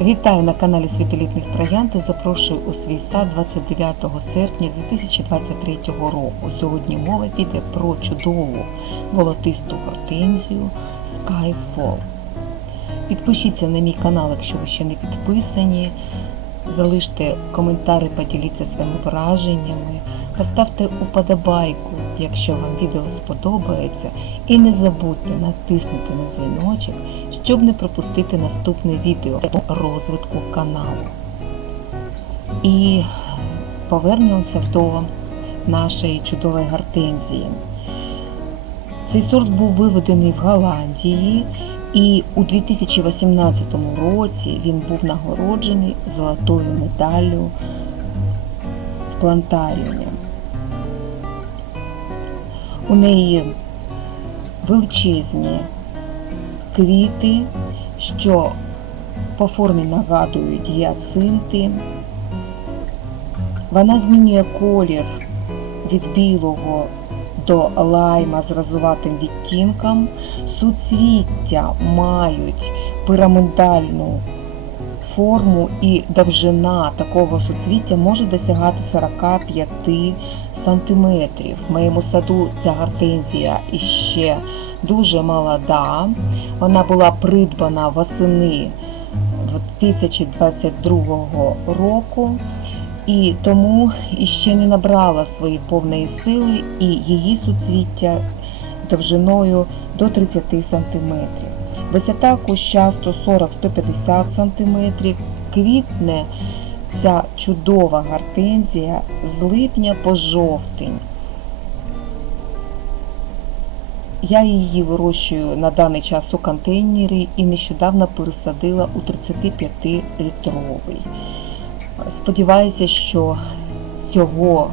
Вітаю на каналі Світолітних Троян і запрошую у свій сад 29 серпня 2023 року. Сьогодні мова піде про чудову волотисту гортензію Skyfall. Підпишіться на мій канал, якщо ви ще не підписані. Залиште коментарі, поділіться своїми враженнями, поставте уподобайку, якщо вам відео сподобається, і не забудьте натиснути на дзвіночок, щоб не пропустити наступне відео по розвитку каналу. І повернемося до нашої чудової гортензії. Цей сорт був виведений в Голландії, і у 2018 році він був нагороджений золотою медаллю в плантаріумі. У неї величезні квіти, що по формі нагадують гіацинти. Вона змінює колір від білого до лайма з розуватим відтінком. Суцвіття мають пірамідальну форму і довжина такого суцвіття може досягати 45 см. В моєму саду ця гортензія іще дуже молода. Вона була придбана восени 2022 року і тому іще не набрала своєї повної сили і її суцвіття довжиною до 30 см. Висота куща 140-150 см. Квітне ця чудова гортензія з липня по жовтень. Я її вирощую на даний час у контейнері і нещодавно пересадила у 35-літровий. Сподіваюся, що цього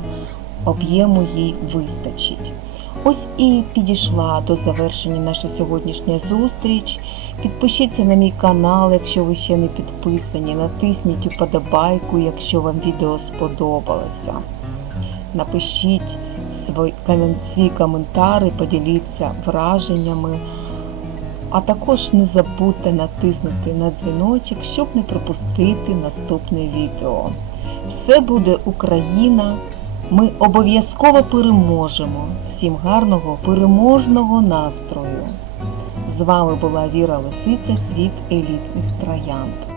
об'єму їй вистачить. Ось і підійшла до завершення наша сьогоднішня зустріч. Підпишіться на мій канал, якщо ви ще не підписані. Натисніть уподобайку, якщо вам відео сподобалося. Напишіть свій коментар і поділіться враженнями. А також не забудьте натиснути на дзвіночок, щоб не пропустити наступне відео. Все буде Україна! Ми обов'язково переможемо. Всім гарного переможного настрою! З вами була Віра Лисиця, світ елітних троянд.